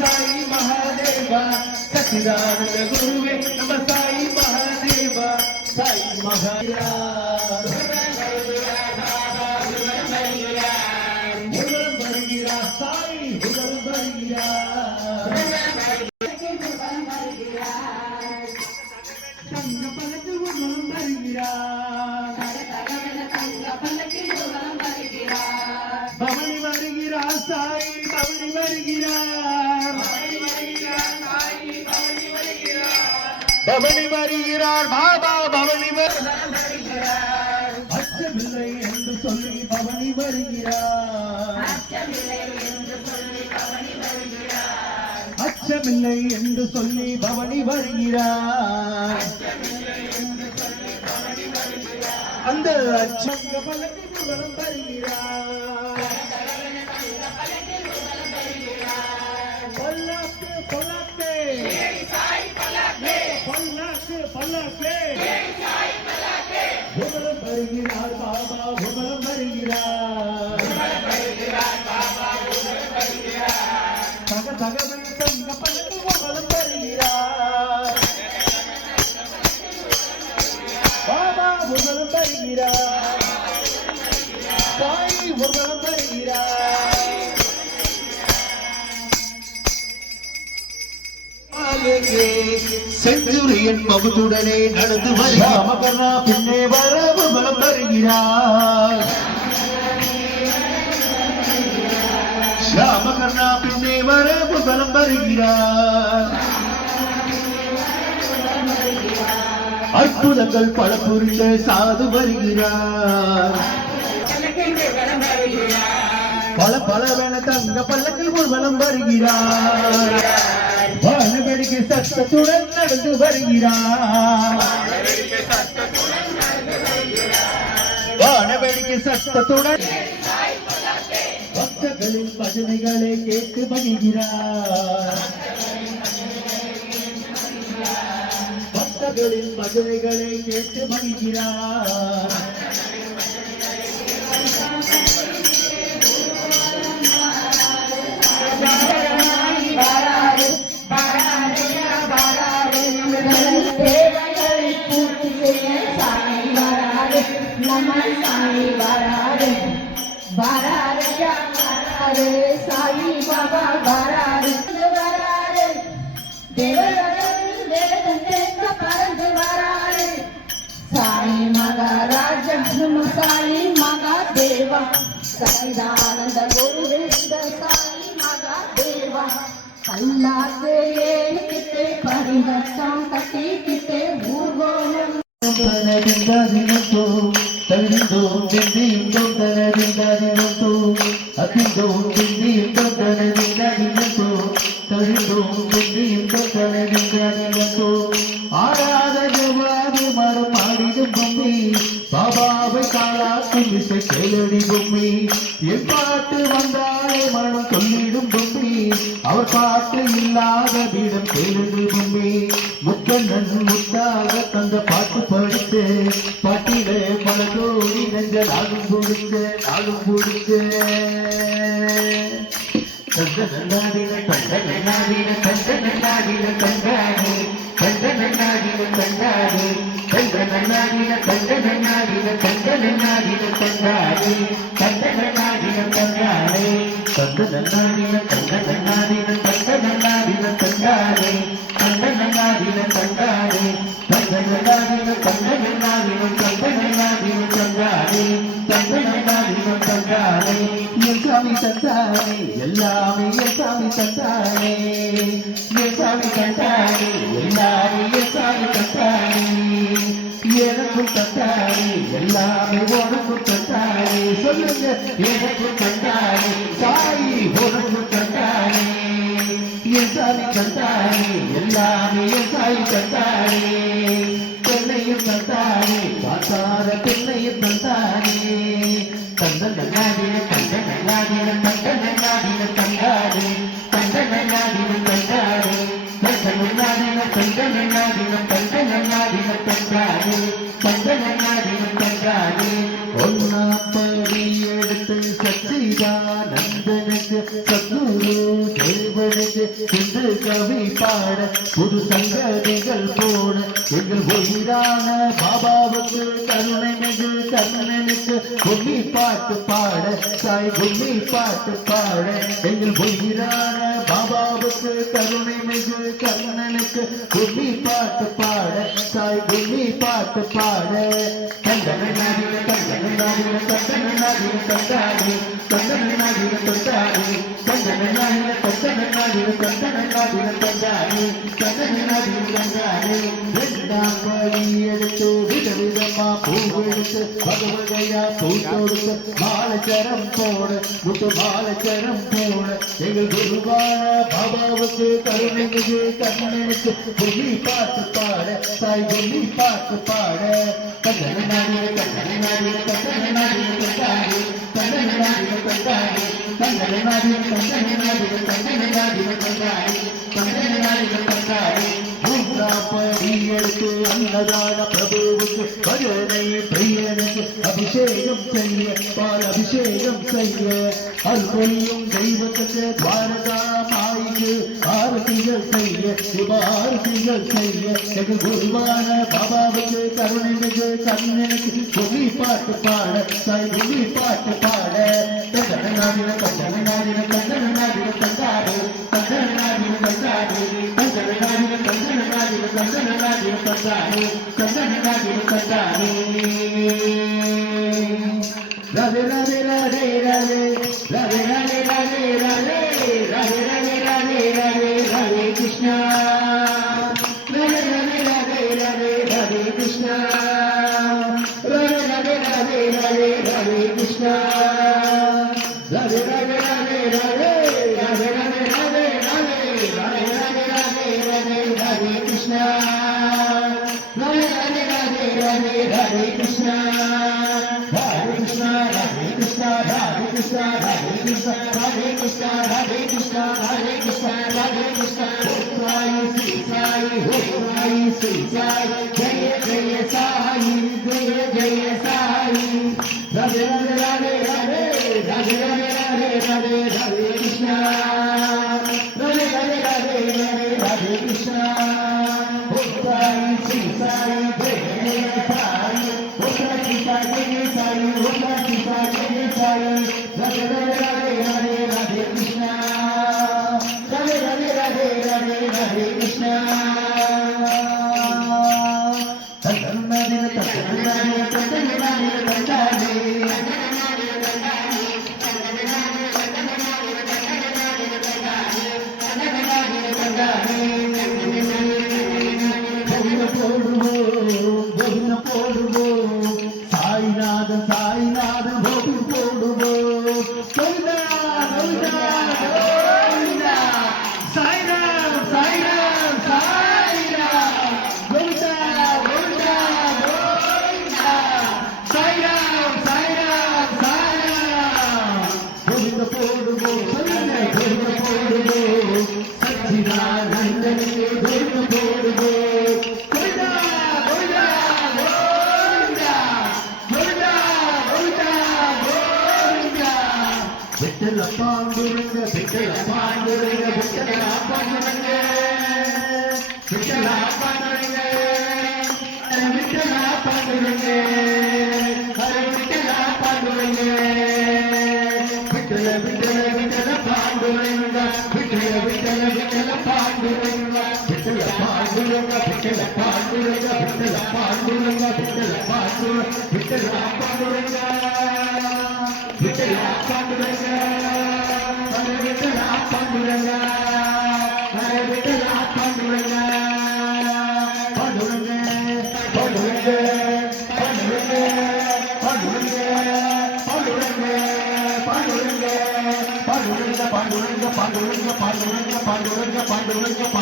साई महादेवा सच्चिदानंद गुरुवे नम साई महादेवा साई महादेवा साई பவனி வருகிறார் சாய் பவனி வருகிறார் பவனி வருகிறார் பாபா பவனி வருகிறார் அச்சமில்லை என்று சொல்லி பவனி வருகிறார் அச்சமில்லை என்று சொல்லி பவனி வருகிறார் அந்த அச்சங்க பலனுக்கு வலம் வருகிறார் பல்லாக்கு பல்லாக்கு பல்லாக்கு பல்லாக்கு புகழம் வருகிறார் பாபா புகழம் வருகிறார் தக தகவல் தங்க பலனுக்கு புகழம் வருகிறார் பாபா புகழம் வருகிறார் சாய் புகழம் வருகிறார் செஞ்சுரியன் பகுத்துடனே நடந்து வருகிறா பின்னே வர புகழம் வருகிறார் ஷாமகர்ணா பின்னே வர புகழம் வருகிறார் அற்புதங்கள் பல புரிந்த சாது வருகிறார் பல பலவென தங்க பல்லக்கில் ஊர்வலம் வருகிறார் வானவெடிக்கு சத்தத்துடன் நடந்து வருகிறார் வானவெடிக்கு சத்தத்துடன் பக்தர்களின் பஜனைகளை கேட்டு மகிழ்கிறார் பக்தர்களின் பஜனைகளை கேட்டு மகிழ்கிறார் साई बाबा वरारे वरारे परंद वरारे साई मगा राजा साई मगा देवा सच्चिदानंद गुरुविंद साई मगा देवा अल्लाह के किते परिवर्तन कटी किते भूगोलम தனதிந்தோ தனிந்தோ திந்திந்தோ தனதிந்தோ அதிந்தோ திந்திந்தோ தனதிந்தோ தனிந்தோ திந்திந்தோ தனதிந்தோ ஆராத ஜவாது மரம் ஆடிடும் பொம்மி பாபாவை காலாக்கும் இசை கேளடி பொம்மி என் பாட்டு வந்தாலே மனம் சொல்லிடும் பொம்மி அவர் பாட்டு இல்லாத வீடம் கேளடி பொம்மி முக்கண்ணன் முத்தாக தந்த பாட்டு படித்து பாட்டிலே பல கோடி நெஞ்ச நாளும் பிடிச்ச கண்ட நல்லாடின கண்ட நல்லாடின கண்ட நல்லாடின கண்டாடி கண்ட நல்லாடின கண்டாடி கண்ட நல்லாடின கண்ட நல்லாடின கண்ட நல்லாடின கண்டாடி கண்ட நல்லாடின கண்டாடி கண்ட நல்லாடின கண்ட நல்லாடின கண்ட நல்லாடின கண்டாடி கண்ட நல்லாடின கண்டாடி கண்ட நல்லாடின கண்ட நல்லாடின கண்ட நல்லாடின கண்டாடி கண்ட நல்லாடின கண்டாடி என் சாமி தந்தானே எல்லாமே என் சாமி தந்தானே என் சாமி தந்தானே எல்லாமே என் சாமி தந்தானே எனக்கும் தந்தானே எல்லாமே உனக்கும் தந்தானே சொல்லுங்க எனக்கும் தந்தானே சாயி உனக்கும் தந்தானே என் சாமி தந்தானே எல்லாமே என் சாயி தந்தானே பெண்ணையும் தந்தானே பாத்தார பெண்ணையும் தந்தானே தந்த நல்லாடின தந்த நல்லாடின தந்த நல்லாடின தந்தானே தந்த நல்லாடின தந்தானே தந்த நல்லாடின தந்த நல்லாடின தந்த நல்லாடின தந்தானே தந்த நல்லாடின தந்தானே ஒன்னாப்படி எடுத்து சச்சிதானந்தனுக்கு சத்குரு தேவனுக்கு நெஞ்சு என்று கவி பாட புது சங்கதிகள் போட எங்கள் உயிரான பாபாவுக்கு கருணை மிகு கண்ணனுக்கு கும்மி பாட்டு பாட தாய் கும்மி பாட்டு பாட எங்கள் உயிரான பாபாவுக்கு கருணை மிகு கண்ணனுக்கு கும்மி பாட்டு பாட தாய் கும்மி பாட்டு பாட கண்டன நாடின கண்டன நாடின கண்டன நாடின கண்டாடி கண்டன நாடின கண்டாடி கண்டன நாடின கண்டன நாடின கண்டன நாடின கண்டாடி கண்டன நாடின கண்டாடி ரெண்டாம் படி எடுத்து விதவிதமா பூவெடுத்து பகவதையா பூ தொடுத்து மாலச்சரம் போட முத்து மாலச்சரம் போட எங்கள் குருவான பாபாவுக்கு கருணை மிகு கண்ணனுக்கு கும்மி பாட்டு பாட தாய் கும்மி பாட்டு பாட கண்டன நாடின கண்டன நாடின கண்டன நாடின கண்டாடி கண்டன நாடின கண்டாடி கண்டன நாடின கண்டன நாடின கண்டன நாடின கண்டாடி கண்டன நாடின கண்டாடி மூன்றாம் படி எடுத்து அன்னதான பிரபுவுக்கு பஜனை பிரியனுக்கு அபிஷேகம் செய்ய பால் அபிஷேகம் செய்ய அல்பொழியும் தெய்வத்துக்கு துவாரகா மாய்க்கு ஆரத்திகள் செய்ய சிவ ஆரத்திகள் செய்ய எங்கள் குருவான பாபாவுக்கு கருணை மிகு கண்ணனுக்கு கும்மி பாட்டு பாட தாய் கும்மி பாட்டு பாட கண்டன நாடின கண்டன நாடின கண்டன நாடின கண்டாடு கண்டன நாடின கண்டாடு கண்டன நாடின கண்டன நாடின கண்டன நாடின கண்டாடு கண்டன நாடின கண்டாடு Radhe Radhe Radhe Radhe Radhe Radhe Radhe Radhe Radhe Radhe Radhe Radhe Radhe Krishna Radhe Radhe Radhe Radhe Radhe Krishna Radhe Radhe Radhe Radhe Radhe Krishna Radhe Radhe Radhe Radhe Radhe Radhe Radhe Radhe Radhe Radhe Radhe Radhe Radhe Krishna Radhe Radhe Radhe Radhe Radhe Krishna Radhe Krishna, Radhe Krishna, Radhe Krishna, Radhe Krishna, Radhe Krishna, Radhe Krishna, Radhe Krishna, Radhe Krishna. Sai Sri Sai, Sai Sri Sai, Jaya Jaya Sai, Jaya Jaya Sai. Radhe Radhe Radhe Radhe, Radhe Radhe Radhe Radhe Radhe Krishna. Radhe Radhe Radhe Radhe Radhe Krishna. Sai Sri Sai, Jaya Jaya Sai. Radhe Radhe Radhe Radhe Radhe Krishna Radhe Radhe Radhe Radhe Radhe Krishna Kandana Radhe Kandana Radhe Kandana Radhe Kandana Sainathan Sainathan Gopi போடுவோ கோவிந்தா கோவிந்தா கோவிந்தா சாய்ராம் சாய்ராம் சாய்ராம் கோவிந்தா கோவிந்தா கோவிந்தா சாய்ராம் சாய்ராம் சாய்ராம் கோவிந்த போடுவோ கோவிந்த போடுவோ சச்சிதானந்தனுக்கு கோவிந்த போடுவோ கோவிந்தா கோவிந்தா விட்டல பாண்டுரங்க விட்டல பாண்டுரங்க விட்டல பாண்டுரங்க விட்டல பாண்டுரங்க விட்டல பாண்டுரங்க ஹரே விட்டல பாண்டுரங்க விட்டல விட்டல விட்டல பாண்டுரங்க விட்டல விட்டல விட்டல பாண்டுரங்க விட்டல பாண்டுரங்க விட்டல பாண்டுரங்க விட்டல பாண்டுரங்க விட்டல பாண்டுரங்க விட்டல பாண்டுரங்க விட்டல பாண்டுரங்க ஹரே விட்டல பாண்டுரங்க ஹரே விட்டல Panduranga Panduranga Panduranga Panduranga Panduranga Panduranga Panduranga Panduranga Panduranga Panduranga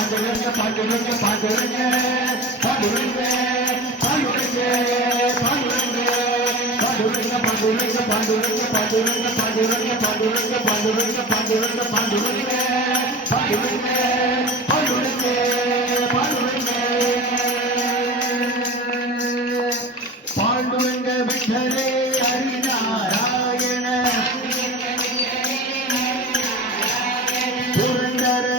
Panduranga Panduranga Panduranga Panduranga Panduranga Panduranga Panduranga Panduranga Panduranga Panduranga, Panduranga, Panduranga, Panduranga, Panduranga, Panduranga, Panduranga, Panduranga, Panduranga, Panduranga, Panduranga, Panduranga, Vitthale, Hari Narayana, Purandara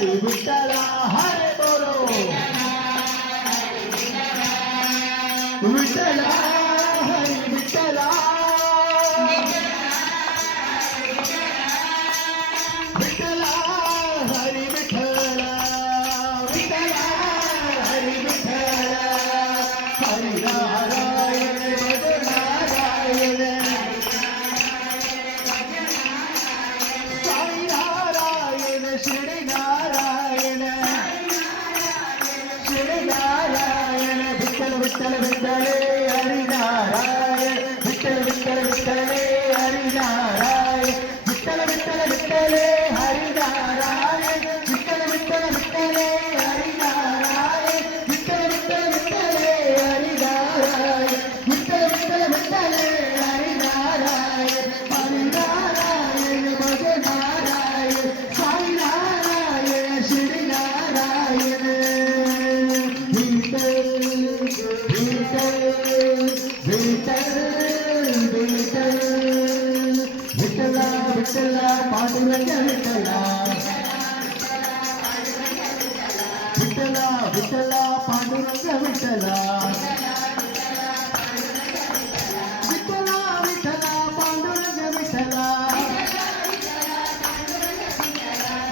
Hari Vitthala हरे बोलो विठला हरि विठला विठला हरि विठला विठला हरि विठला हरि नारायण नारायण साई नारायण श्री नारायण श्री नारायण विठल विठल विठले हरि नारायण विठल विठल विठले हरि नारायण विठल विठल विठले हरि नारायण विठल विठल विठले हरि नारायण विठल विठल विठले हरि नारायण विठल विठल विठले हरि नारायण हरि नारायण भज नारायण साई नारायण श्री नारायण विठल विठल विठल विठल विठला विठला पांडुरंग विठला विठला विठला पांडुरंग विठला विठला विठला पांडुरंग विठला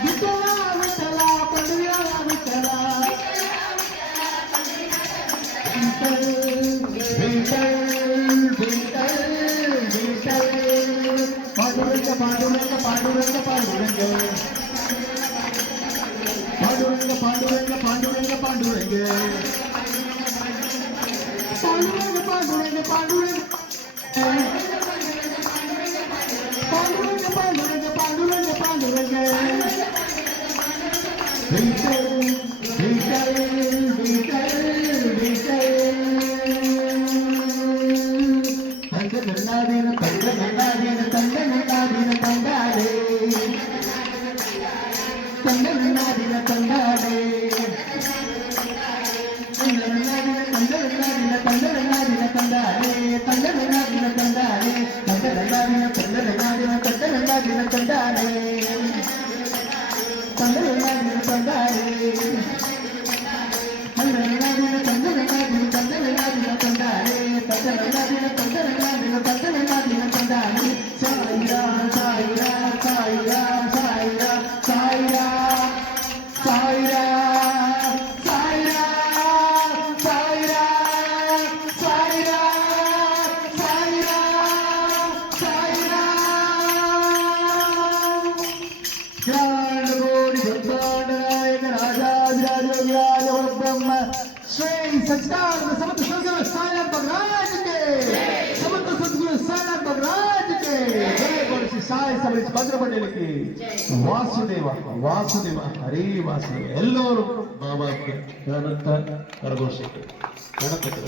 विठला विठला पांडुरंग विठला विठल विठल विठल विठल पांडुरंग पांडुरंग पांडुरंग पांडुरंग पांडुरंग पांडुरंग पांडुरंग पांडुरंग पांडुरंग पांडुरंग पांडुरंग पांडुरंग पांडुरंग पांडुरंग पांडुरंग विठल विठल विठल विठल तंगननादीन तंगननादीन तंगननादीन तंगाले तंगननादीन तंगाले तंगननादीन तंगननादीन तंगननादीन तंगाले तंगननादीन तंगाले तंगननादीन तंगननादीन तंगननादीन तंगाले तंगननादीन तंगाले तंगननादीन तंगननादीन तंगननादीन तंगाले तंगननादीन तंगननादीन तंगननादीन तंगाले साई राम साई राम साई राम साई राम साई राम साई राम साई राम साई राम साई राम साई राम साई राम ज्ञान गोरी ब्रह्मांड नायक राजा ब्रह्म श्री सच्चिदानंद समर्थ सद्गुरु साईनाथ महाराज के समर्थ सद्गुरु साईनाथ महाराज के जय बोलो श्री साई समर्थ भद्र पटेल की वासुदेव वासुदेव हरि वासुदेव ಎಲ್ಲರೂ ಬಾಬಾಕ್ಕೆ ಗಣತ ಕರಗೋಷಿಕೆ ಗಣಪತಿ